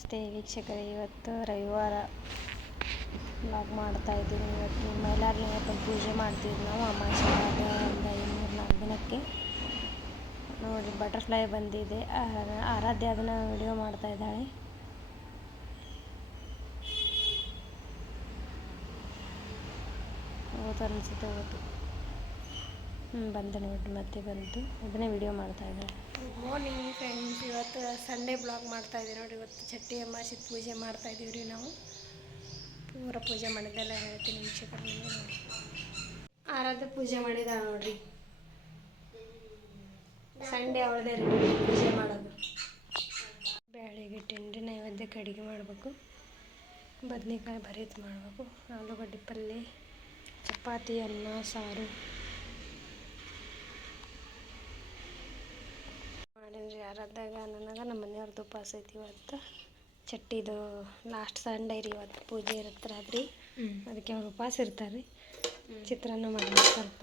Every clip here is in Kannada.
ನಮಸ್ತೆ ವೀಕ್ಷಕರೇ, ಇವತ್ತು ರವಿವಾರ ಬ್ಲಾಗ್ ಮಾಡ್ತಾ ಇದ್ದೀನಿ. ಇವತ್ತು ಮೈಲಾರಲಿಂಗಪ್ಪನ ಪೂಜೆ ಮಾಡ್ತೀವಿ ನಾವು. ಅಮಾವಾಸ್ಯೆ ಒಂದು ಐದು ಮೂರು ನಾಲ್ಕು ದಿನಕ್ಕೆ. ನೋಡಿ ಬಟರ್ಫ್ಲೈ ಬಂದಿದೆ. ಆರಾಧ್ಯ ಅದನ್ನು ವಿಡಿಯೋ ಮಾಡ್ತಾ ಇದ್ದಾಳೆ. ಹೋದ ಅನಿಸುತ್ತೆ ಹ್ಞೂ ಬಂದೆ ನೋಡಿ, ಮತ್ತೆ ಬಂತು. ಅದನ್ನೇ ವಿಡಿಯೋ ಮಾಡ್ತಾ ಇದ್ದಾರೆ ಗುಡ್ ಮಾರ್ನಿಂಗ್ ಫ್ರೆಂಡ್ಸ್ ಇವತ್ತು ಸಂಡೇ ಬ್ಲಾಗ್ ಮಾಡ್ತಾ ಇದ್ದೀವಿ ನೋಡಿ. ಇವತ್ತು ಚಟ್ಟಿ ಅಮಾಸಿ ಪೂಜೆ ಮಾಡ್ತಾ ಇದ್ದೀವಿ ರೀ ನಾವು. ಪೂರ ಪೂಜೆ ಮಾಡಿದ್ದೆಲ್ಲ ಹೇಳ್ತೀನಿ ವೀಕ್ಷಕರು ನಿಮಗೆ ನೋಡಿ. ಆರಾಧ್ಯ ಪೂಜೆ ಮಾಡಿದ ನೋಡ್ರಿ. ಸಂಡೇ ಅವಳದೇ ರೀ ಪೂಜೆ ಮಾಡೋದು. ಬೆಳಿಗ್ಗೆ ತಿಂಡಿ ನೈವೇದ್ಯಕ್ಕೆ ಅಡುಗೆ ಮಾಡಬೇಕು. ಬದನೆಕಾಯಿ ಭರೀತ್ ಮಾಡಬೇಕು. ಆಲೂಗಡ್ಡೆ ಪಲ್ಯ ಚಪಾತಿ, ಅನ್ನ, ಸಾರು. ಯಾರದ್ದಾಗ ನನಗೆ ನಮ್ಮ ಮನೆಯವ್ರದ್ದು ಉಪವಾಸ ಐತಿ ಇವತ್ತು. ಚಟ್ಟಿದು ಲಾಸ್ಟ್ ಸಂಡೇ ರೀ ಇವತ್ತು ಪೂಜೆ ಇರುತ್ತೆ ರಾತ್ರಿ. ಅದಕ್ಕೆ ಅವ್ರು ಉಪವಾಸ ಇರ್ತಾರೆ. ರೀ ಚಿತ್ರಾನ್ನ ಮಾಡಿ ಸ್ವಲ್ಪ.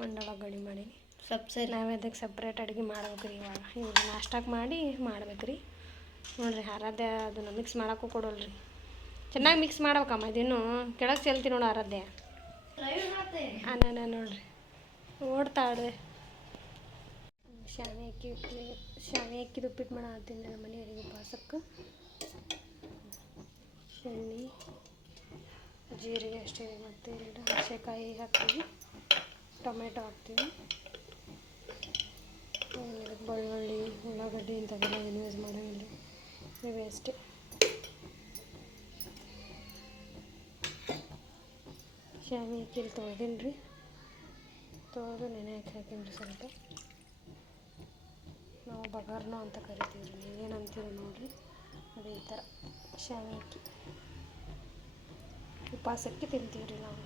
ಮಂಡಳ ಗಡಿ ಮಾಡಿ. ಸ್ವಲ್ಪ ನಾವೇ ಅದಕ್ಕೆ ಸಪ್ರೇಟ್ ಅಡುಗೆ ಮಾಡ್ಬೇಕು ರೀ ಇವಾಗ. ಇವಾಗ ನಾಷ್ಟಕ್ಕೆ ಮಾಡಿ ಮಾಡ್ಬೇಕು ರೀ ನೋಡಿರಿ ಆರಾಧ್ಯ ಅದನ್ನು ಮಿಕ್ಸ್ ಮಾಡೋಕ್ಕೂ ಕೊಡೋಲ್ರಿ. ಚೆನ್ನಾಗಿ ಮಿಕ್ಸ್ ಮಾಡ್ಬೇಕಮ್ಮ ಇದಿನ್ನು ಕೆಳಗೆ ಚೆಲ್ತೀನಿ ನೋಡು ಆರಾಧ್ಯ. ಅನ್ನ ನೋಡ್ರಿ. ಓಡ್ತಾಳ್ರಿ. ಶಾವಿ ಅಕ್ಕಿ ಶಾವಿ ಅಕ್ಕಿದು ಉಪ್ಪಿಟ್ಟು ಮಾಡ ಹತ್ತೀನಿ ನಮ್ಮ ಮನೆಯವರಿಗೆ ಉಪವಾಸಕ್ಕೆ ಎಣ್ಣೆ, ಜೀರಿಗೆ ಅಷ್ಟೇ ಮತ್ತು ಎರಡು ಹಸೆಕಾಯಿ ಹಾಕ್ತೀವಿ ಟೊಮೆಟೊ ಹಾಕ್ತೀವಿ ಬೆಳ್ಳುಳ್ಳಿ, ಉಳ್ಳಾಗಡ್ಡಿ ಇಂಥವೆಲ್ಲ ಏನು ಯೂಸ್ ಮಾಡೋಂಗಿಲ್ಲ. ಇವೇ ಅಷ್ಟೇ. ಶಾವಿ ಅಕ್ಕಿಲಿ ತೊಳೆದೀನಿ ರೀ ತೊಳೆದು ನೆನೆ ಹಾಕಿ ಹಾಕೀನಿ ರೀ ಸ್ವಲ್ಪ. ನಾವು ಬಗಾರ್ನೋ ಅಂತ ಕರಿತೀವಿ ರೀ ನೀವೇನು ಅಂತೀರಿ ನೋಡಿರಿ. ಅದೇ ಈ ಥರ. ಶಾವಿ ಅಕ್ಕಿ ಉಪವಾಸಕ್ಕೆ ತಿಂತೀವಿ ರೀ ನಾವು.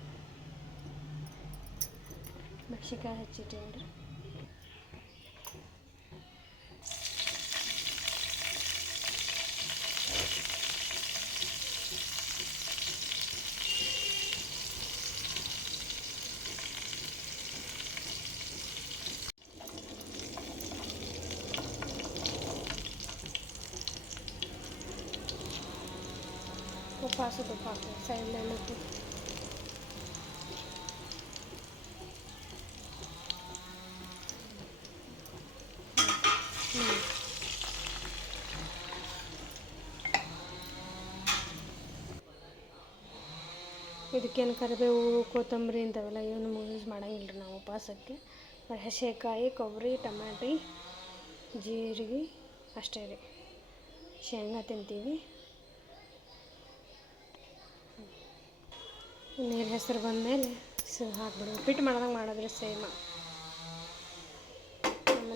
ಮೆಣಸಿನ್ಕಾಯಿ ಹಚ್ಚಿಟ್ಟೀನಿ ರೀ ಉಪವಾಸದ ಉಪವಾಸ ಸೈಡ್ನಲ್ಲಿ ಇಟ್ಟು ಹ್ಞೂ ಇದಕ್ಕೇನು ಕರಿಬೇವು ಕೊತ್ತಂಬರಿ ಇಂಥವೆಲ್ಲ ಏನು ಯೂಸ್ ಮಾಡಂಗಿಲ್ಲ ರೀ ನಾವು ಉಪವಾಸಕ್ಕೆ. ಹಸಿಕಾಯಿ ಕೊಬ್ಬರಿ, ಟಮಾಟಿ, ಜೀರಿಗೆ, ಅಷ್ಟೇ ರೀ. ಶೇಂಗಾ ತಿಂತೀವಿ. ನೀರು ಹೆಸರು ಬಂದಮೇಲೆ ಸ ಹಾಕ್ಬಿಡು ಉಪ್ಪಿಟ್ಟು ಮಾಡ್ದಂಗೆ ಮಾಡಿದ್ರೆ ಸೇಮ.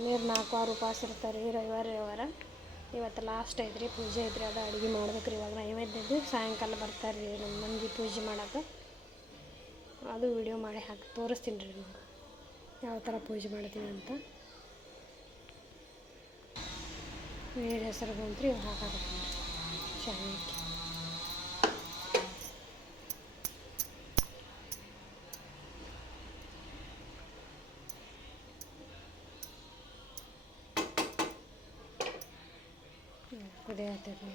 ನೀರು ನಾಲ್ಕು ವಾರ ಉಪವಾಸ ಇರ್ತಾರೆ ರೀ ರವಿವಾರ ರವಿವಾರ. ಇವತ್ತು ಲಾಸ್ಟ್ ಐತ್ರಿ ಪೂಜೆ ಐತ್ರಿ ಅದು ಅಡುಗೆ ಮಾಡ್ಬೇಕು ರೀ ಇವಾಗ ನೈವೇದ್ಯದ್ದು ಸಾಯಂಕಾಲ ಬರ್ತಾರೆ ರೀ ನಮ್ಮ ಮಂದಿ ಪೂಜೆ ಮಾಡೋಕೆ ಅದು ವಿಡಿಯೋ ಮಾಡಿ ಹಾಕಿ ತೋರಿಸ್ತೀನಿ ರೀ ನಿಮ್ಗೆ. ಯಾವ ಥರ ಪೂಜೆ ಮಾಡ್ತೀನಿ ಅಂತ. ನೀರು ಹೆಸರು ಬಂತು ಇವಾಗ ಹಾಕಾಕತ್ತೀನಿ ಶಾವಿಗೆ ಕುದಿ ಆಗ್ತೈತೆ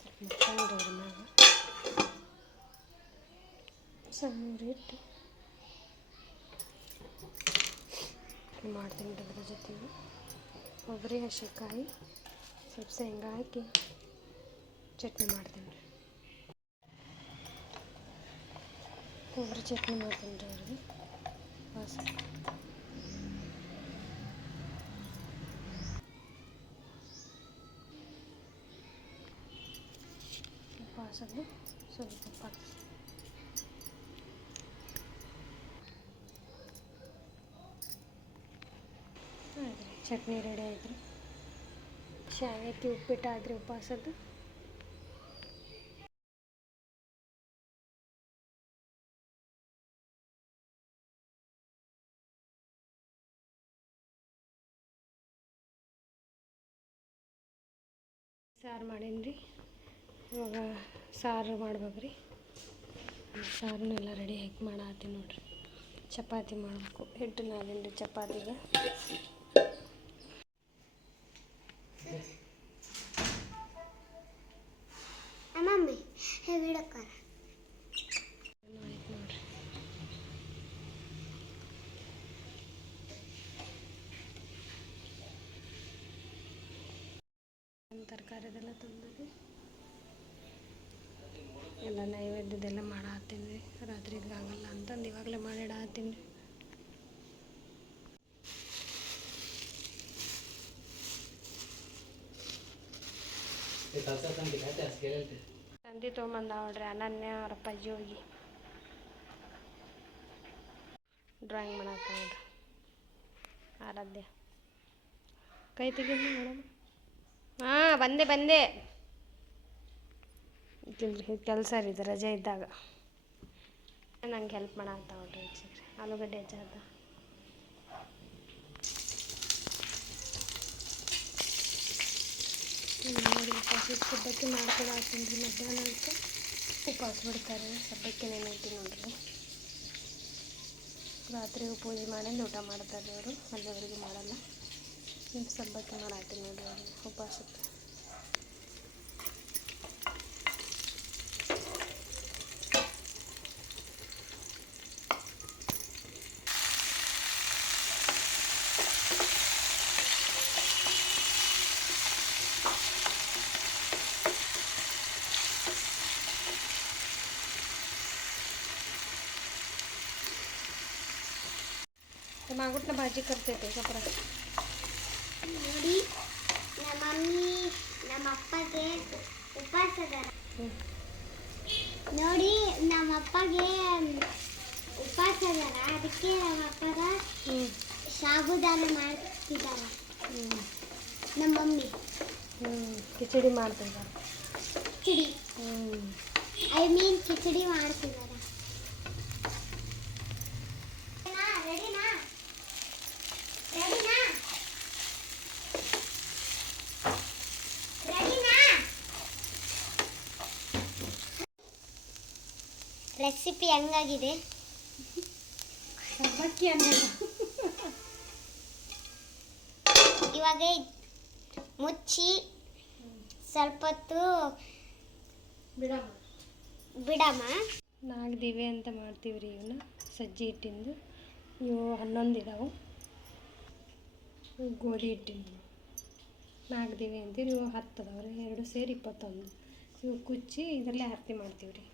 ಸ್ವಲ್ಪ ಸಣ್ಣ ಮ್ಯಾಗ ಸಣ್ಣ ಇಟ್ಟು. ಮಾಡ್ತೀನಿ ಅದ್ರ ಜೊತೆಗೆ. ಕೊಬ್ಬರಿ, ಹಸಿಕಾಯಿ, ಸ್ವಲ್ಪ ಶೇಂಗಾ ಹಾಕಿ ಚಟ್ನಿ ಮಾಡ್ತೀನಿ ರೀ ಕೊಬ್ಬರಿ ಚಟ್ನಿ ಮಾಡ್ತೀನಿ ರೀ ಅವ್ರಿಗೆ. ಉಪವಾಸದ್ದು ಸ್ವಲ್ಪ ರೀ ಚಟ್ನಿ ರೆಡಿ ಆಯ್ತು. ರೀ ಶಾವಿಗೆ ಉಪ್ಪಿಟ್ಟು ಆದ್ರಿ ಉಪವಾಸದ್ದು ಸಾರು ಮಾಡೀನಿ ರೀ ಇವಾಗ ಸಾರು ಮಾಡ್ಬೇಕು ರೀ ಸಾರನ್ನೆಲ್ಲ ರೆಡಿ ಹೇಗೆ ಮಾಡತ್ತೀನಿ ನೋಡಿರಿ. ಚಪಾತಿ ಮಾಡಬೇಕು. ಹಿಟ್ಟು ನಾದಿನ ಚಪಾತಿಗೆ. ಮಮ್ಮಿ ಹೇಗೆ ತರಕಾರಿ ಅದೆಲ್ಲ ತಂದು ಎಲ್ಲ ನೈವೇದ್ಯದೆಲ್ಲ ಮಾಡತ್ತೀನಿ. ರೀ ರಾತ್ರಿಗೆ ಆಗಲ್ಲ ಅಂತಂದು ಇವಾಗಲೇ ಮಾಡಿಡತ್ತೀನಿ. ರೀ ತಂದಿ ತೊಗೊಂಬಂದ ನೋಡ್ರಿ ಅನನ್ಯ ಅವ್ರ ಅಪ್ಪಾಜಿ ಹೋಗಿ. ಡ್ರಾಯಿಂಗ್ ಮಾಡತ್ತ ನೋಡ್ರಿ. ಆರಾಧ್ಯ. ಕೈ ತೆಗೀರಿ ಮೇಡಮ್? ಹಾಂ ಬಂದೆ ಬಂದೆ. ಇಲ್ರಿ ಕೆಲಸ ರೀ ಇದು ರಜೆ ಇದ್ದಾಗ. ನಂಗೆ ಹೆಲ್ಪ್ ಮಾಡತ್ತ ನೋಡ್ರಿ ವೀಕ್ಷಕ್ರೆ ಆಲೂಗಡ್ಡೆ ಹೆಚ್ಚಾದ ಸಬ್ಬಕ್ಕಿ ಮಾಡ್ಕೊಡತ್ತೀನಿ ರೀ ಮಧ್ಯಾಹ್ನ ಅಂತ ಉಪವಾಸ ಬಿಡ್ತಾರೆ. ಸಬ್ಬಕ್ಕಿ ನೆನೈತಿ ನೋಡ್ರಿ. ರಾತ್ರಿ ಪೂಜೆ ಮಾಡಿ ಊಟ ಮಾಡ್ತಾರೆ ಅವರು ಅಲ್ಲಿವರೆಗೂ ಮಾಡಲ್ಲ. ಸಬ್ಬಕ್ಕಿ ಮಾಡಿ ನೋಡ್ರಿ ಅವ್ರಿಗೆ ಉಪವಾಸಕ್ಕೆ. ಮಾಗುಟ್ನ ಭಾಜಿ ಕರ್ತೈತೆ ಕಪ್ರ ನೋಡಿ ನಮ್ಮ ಮಮ್ಮಿ ನಮ್ಮ ಅಪ್ಪಗೆ ಉಪವಾಸ ಅದಾರ ಹ್ಞೂ ನೋಡಿ ನಮ್ಮ ಅಪ್ಪಗೆ ಉಪವಾಸ ಅದಾರ ಅದಕ್ಕೆ ನಮ್ಮ ಅಪ್ಪಗ ಸಾಬುದಾನ ಮಾಡ್ತಿದ್ದಾರ. ಹ್ಞೂ ನಮ್ಮ ಮಮ್ಮಿ. ಕಿಚಡಿ ಮಾಡ್ತಿದ್ದಾರೆ. ಕಿಚಡಿ. ಹ್ಞೂ ಐ ಮೀನ್ ಕಿಚಡಿ ಮಾಡ್ತಿದಾರ ರೆಸಿಪಿ ಹೆಂಗಾಗಿದೆ. ಇವಾಗ ಮುಚ್ಚಿ ಸ್ವಲ್ಪ ಹೊತ್ತು ಬಿಡಮ್ಮ. ಬಿಡಮ್ಮ. ನಾಲ್ಕು ದಿವೆ ಅಂತ ಮಾಡ್ತೀವಿ ರೀ ಇವನ್ನ ಸಜ್ಜಿ ಹಿಟ್ಟಿಂದು. ಇವು ಹನ್ನೊಂದು ಇದಾವೆ ಗೋಧಿ ಹಿಟ್ಟಿಂದು. ನಾಲ್ಕು ದಿವೆ ಅಂತೀವಿ ಇವು ಹತ್ತು ಅದಾವೆ ರೀ ಎರಡು ಸೇರಿ ಇಪ್ಪತ್ತೊಂದು. ಇವು ಕುಚ್ಚಿ ಇದರಲ್ಲೇ ಆರತಿ ಮಾಡ್ತೀವಿ ರೀ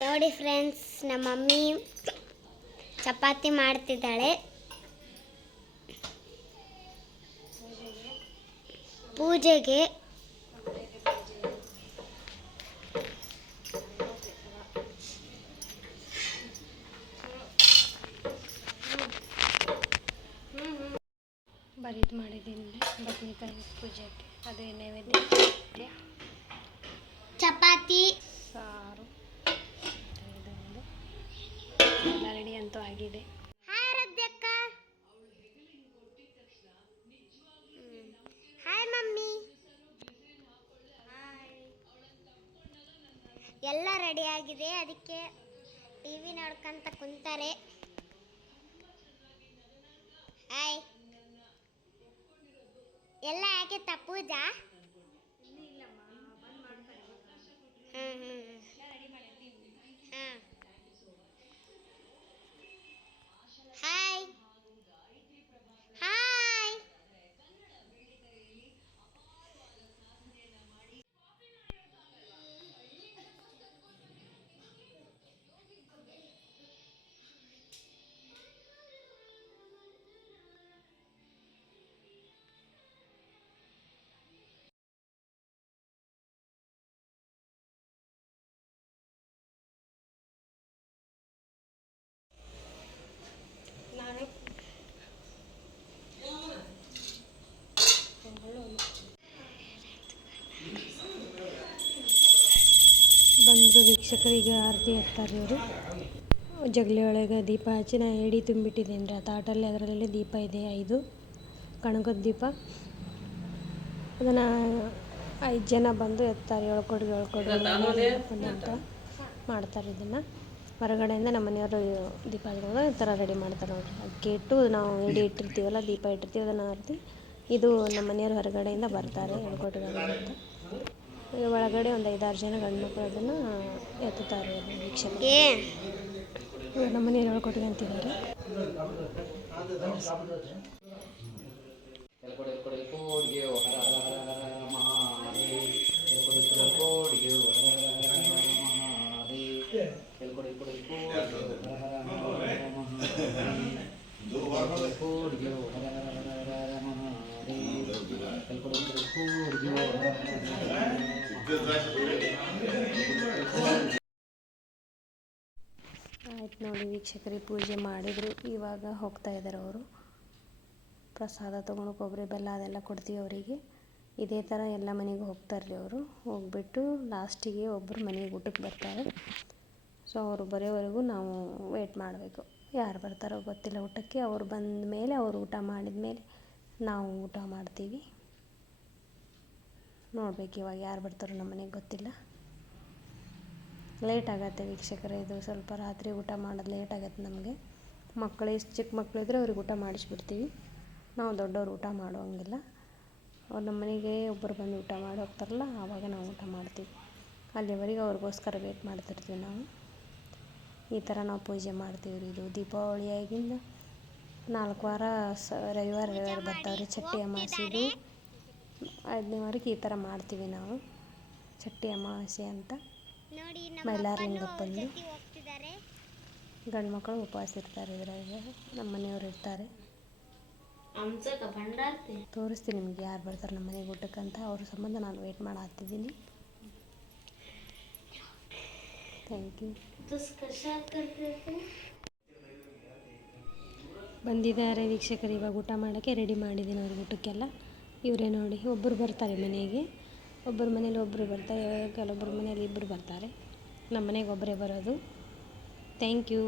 ನೋಡಿ ಫ್ರೆಂಡ್ಸ್ ನಮ್ಮ ಮಮ್ಮಿ ಚಪಾತಿ ಮಾಡ್ತಿದ್ದಾಳೆ. ಪೂಜೆಗೆ ಬರೀದು ಮಾಡಿದ್ದೀನಿ ಬದ್ನೆಕಾಯಿ ಪೂಜೆಗೆ. ಅದೇ ನೈವೇದ್ಯ. ಚಪಾತಿ ಸಾರು. ಎಲ್ಲ ರೆಡಿ ಅಂತೂ ಆಗಿದೆ. ಎಲ್ಲ ರೆಡಿ ಆಗಿದೆ, ಅದಕ್ಕೆ ಟಿವಿ ನೋಡ್ಕೊಂತ ಕುಂತಾರೆ. ಹಾಯ್. ಎಲ್ಲ ಯಾಕೆ ಪೂಜಾ ವೀಕ್ಷಕರಿಗೆ ಆರತಿ ಎತ್ತಾರೆ ಇವರು. ಜಗಲಿ ಒಳಗೆ ದೀಪ ಹಚ್ಚಿ ನಾ ಎಡಿ ತುಂಬಿಟ್ಟಿದ್ದೀನಿ ರೀ ಆ ತಾಟಲ್ಲಿ ಅದರಲ್ಲಿ ದೀಪ ಇದೆ, ಐದು ಕಣಗದ ದೀಪ. ಅದನ್ನು ಐದು ಜನ ಬಂದು ಎತ್ತಾರೆ ಹೇಳ್ಕೊಡಿ ಹೇಳ್ಕೊಡಿ ಅಂತ ಮಾಡ್ತಾರೆ ಇದನ್ನು. ಹೊರಗಡೆಯಿಂದ ನಮ್ಮ ಮನೆಯವರು ದೀಪ ಹಚ್ಕೊಂಡು ಈ ಥರ ರೆಡಿ ಮಾಡ್ತಾರೆ ನೋಡಿರಿ. ಅಕ್ಕಿ ಇಟ್ಟು ನಾವು ಎಡಿ ಇಟ್ಟಿರ್ತೀವಲ್ಲ, ದೀಪ ಇಟ್ಟಿರ್ತೀವಿ ಅದನ್ನು ಆರತಿ. ಇದು ನಮ್ಮ ಮನೆಯವ್ರು ಹೊರಗಡೆಯಿಂದ ಬರ್ತಾರೆ ಹೇಳ್ಕೊಟ್ಟಿದ್ದಾರೆ ಅಂತ. ಒಳಗಡೆ ಒಂದು ಐದಾರು ಜನ ಗಂಡು ಮಕ್ಕಳು ಅದನ್ನು ಎತ್ತುತ್ತಾರೆ ಇವಾಗ ನಮ್ಮ ಹರ ಹೇಳ್ಕೊಟ್ಟಿಗೆ ಅಂತಿದ್ದಾರೆ. ಆಯ್ತು ನೋಡಿ ವೀಕ್ಷಕರಿಗೆ ಪೂಜೆ ಮಾಡಿದರು. ಇವಾಗ ಹೋಗ್ತಾ ಇದ್ದಾರೆ ಅವರು. ಪ್ರಸಾದ ತೊಗೊಂಡು ಕೊಬ್ಬರಿ ಬೆಲ್ಲ ಅದೆಲ್ಲ ಕೊಡ್ತೀವಿ ಅವರಿಗೆ. ಇದೇ ಥರ ಎಲ್ಲ ಮನೆಗೆ ಹೋಗ್ತಾರೆ ಅವರು. ಹೋಗ್ಬಿಟ್ಟು ಲಾಸ್ಟಿಗೆ ಒಬ್ಬರು ಮನೆಗೆ ಊಟಕ್ಕೆ ಬರ್ತಾರೆ. ಸೊ ಅವರು ಬರೋವರೆಗೂ ನಾವು ವೇಟ್ ಮಾಡಬೇಕು. ಯಾರು ಬರ್ತಾರೋ ಗೊತ್ತಿಲ್ಲ ಊಟಕ್ಕೆ. ಅವ್ರು ಬಂದ ಮೇಲೆ ಅವ್ರು ಊಟ ಮಾಡಿದ ಮೇಲೆ ನಾವು ಊಟ ಮಾಡ್ತೀವಿ. ನೋಡ್ಬೇಕು ಇವಾಗ ಯಾರು ಬರ್ತಾರೋ ನಮ್ಮ ಮನೆಗೆ ಗೊತ್ತಿಲ್ಲ. ಲೇಟ್ ಆಗತ್ತೆ ವೀಕ್ಷಕರೇ, ಇದು ಸ್ವಲ್ಪ ರಾತ್ರಿ ಊಟ ಮಾಡೋದು ಲೇಟ್ ಆಗತ್ತೆ ನಮಗೆ. ಮಕ್ಕಳು ಎಷ್ಟು ಚಿಕ್ಕ ಇದ್ದರೆ ಅವ್ರಿಗೆ ಊಟ ಮಾಡಿಸ್ಬಿಡ್ತೀವಿ. ನಾವು ದೊಡ್ಡವ್ರು ಊಟ ಮಾಡೋಂಗಿಲ್ಲ. ಅವ್ರು ನಮ್ಮ ಮನೆಗೆ ಒಬ್ಬರು ಬಂದು ಊಟ ಮಾಡಿ ಹೋಗ್ತಾರಲ್ಲ, ಆವಾಗ ನಾವು ಊಟ ಮಾಡ್ತೀವಿ. ಅಲ್ಲಿವರೆಗೆ ಅವ್ರಿಗೋಸ್ಕರ ವೇಟ್ ಮಾಡ್ತಿರ್ತೀವಿ ನಾವು. ಈ ಥರ ನಾವು ಪೂಜೆ ಮಾಡ್ತೀವಿ ರೀ ಇದು. ದೀಪಾವಳಿ ಆಗಿಂದ ನಾಲ್ಕು ವಾರ ಸ, ರವಿವಾರ ರವಿವಾರ ಬರ್ತಾವ್ರಿ ಚಟ್ಟಿ ಅಮಾವಾಸ್ಯೆದು ಐದನೇ ವಾರಕ್ಕೆ ಈ ಥರ ಮಾಡ್ತೀವಿ ನಾವು. ಚಟ್ಟಿ ಅಮಾವಾಸ್ಯೆ ಅಂತ. ನೋಡಿ ಮೈಲಾರಲಿಂಗಪ್ಪಂದು ಗಂಡು ಮಕ್ಕಳು ಉಪವಾಸ ಇರ್ತಾರೆ ಇದರಾಗ ನಮ್ಮ ಮನೆಯವ್ರು ಇರ್ತಾರೆ. ತೋರಿಸ್ತೀನಿ ನಿಮ್ಗೆ ಯಾರು ಬರ್ತಾರೆ ನಮ್ಮ ಮನೆಗೆ ಊಟಕ್ಕಂತ ಅವ್ರ ಸಂಬಂಧ ನಾನು ವೆಯ್ಟ್ ಮಾಡತ್ತಿದ್ದೀನಿ ಥ್ಯಾಂಕ್ ಯು ಬಂದಿದ್ದಾರೆ ವೀಕ್ಷಕರು ಇವಾಗ ಊಟ ಮಾಡೋಕ್ಕೆ ರೆಡಿ ಮಾಡಿದ್ದೀನಿ ಅವ್ರಿಗೆ ಊಟಕ್ಕೆಲ್ಲ. ಇವರೇ ನೋಡಿ ಒಬ್ಬರು ಬರ್ತಾರೆ ಮನೆಗೆ, ಒಬ್ಬರ ಮನೇಲಿ ಒಬ್ಬರು ಬರ್ತಾರೆ ಕೆಲವೊಬ್ಬರ ಮನೇಲಿ ಇಬ್ಬರು ಬರ್ತಾರೆ. ನಮ್ಮ ಮನೆಗೆ ಒಬ್ಬರೇ ಬರೋದು. Thank you